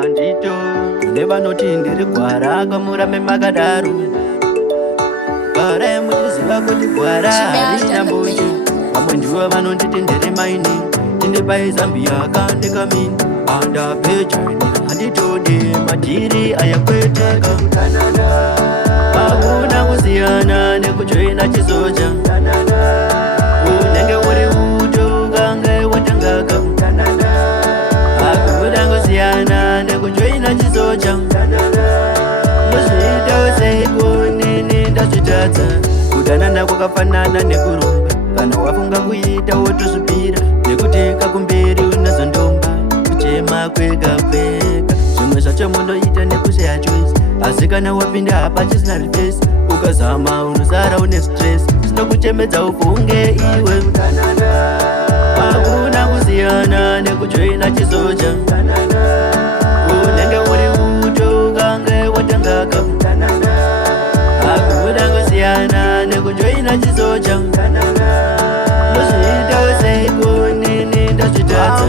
handito kune vanoti ndiri gwara kwamurame makadaro gwara muchiziva kuti gwara harina mbonje vamwe ndivo vanonditi ndiri maini tine paizambia kandekamini andapejaini handitode madhiri ayakweteka hakuna kusiyana nekujoina chisoja unenge uri uto kange watangaka hakuda kusiyana nekujoina chisoja muzviita seiko nini ndazvitadza kudanana kwakafanana nekurumba kana wafunga kuita wotosvipira nekuti kakumberi unazondomba kuchema kwega kwega zvimwe zvacho munoita nekusheya choice asi kana wapinda hapa chisina replace ukazama unosara une stress zvinokuchemedza ufunge iwe hakuna kusiyana nekujoina chisoja unenge uri uto kange watangaka hakuda kusiyana nekujoina chisoja muzviita seiko nini ndazvitadza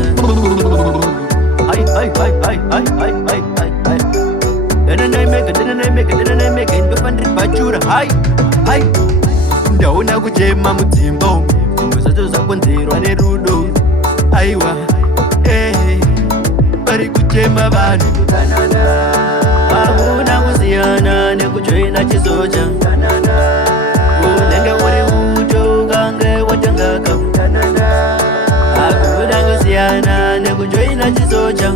ndofandiri hai ndaona kuchema mudzimba zvimwe zvacho zvakonzerwa nerudo aiwa vari kuchema vanhu hakuna kusiyana nekujoina chisoja unenge uri uto kange watangaka hakuda kusiyana nekujoina chisoja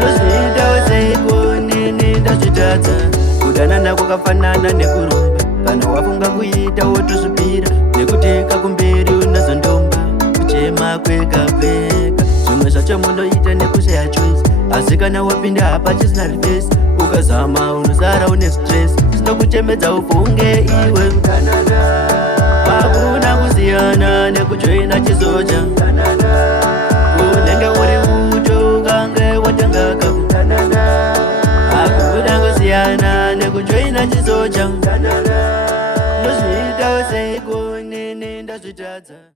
muzviita seiko nini ndazvitadza kudanana kwakafanana nekurumba kana wafunga kuita wotosvipira nekuti kakumberi unazondomba kuchema kwega kwega zvimwe zvacho munoita nekusheya choice asi kana wapinda hapa chisina replace ukazama unosara une stress zvinokuchemedza ufunge iwe hakuna kusiyana nekujoina chisoja unenge uri uto kange watangaka hakuda kusiyana nekujoina chisoja muzviita seiko nini ndazvitadza.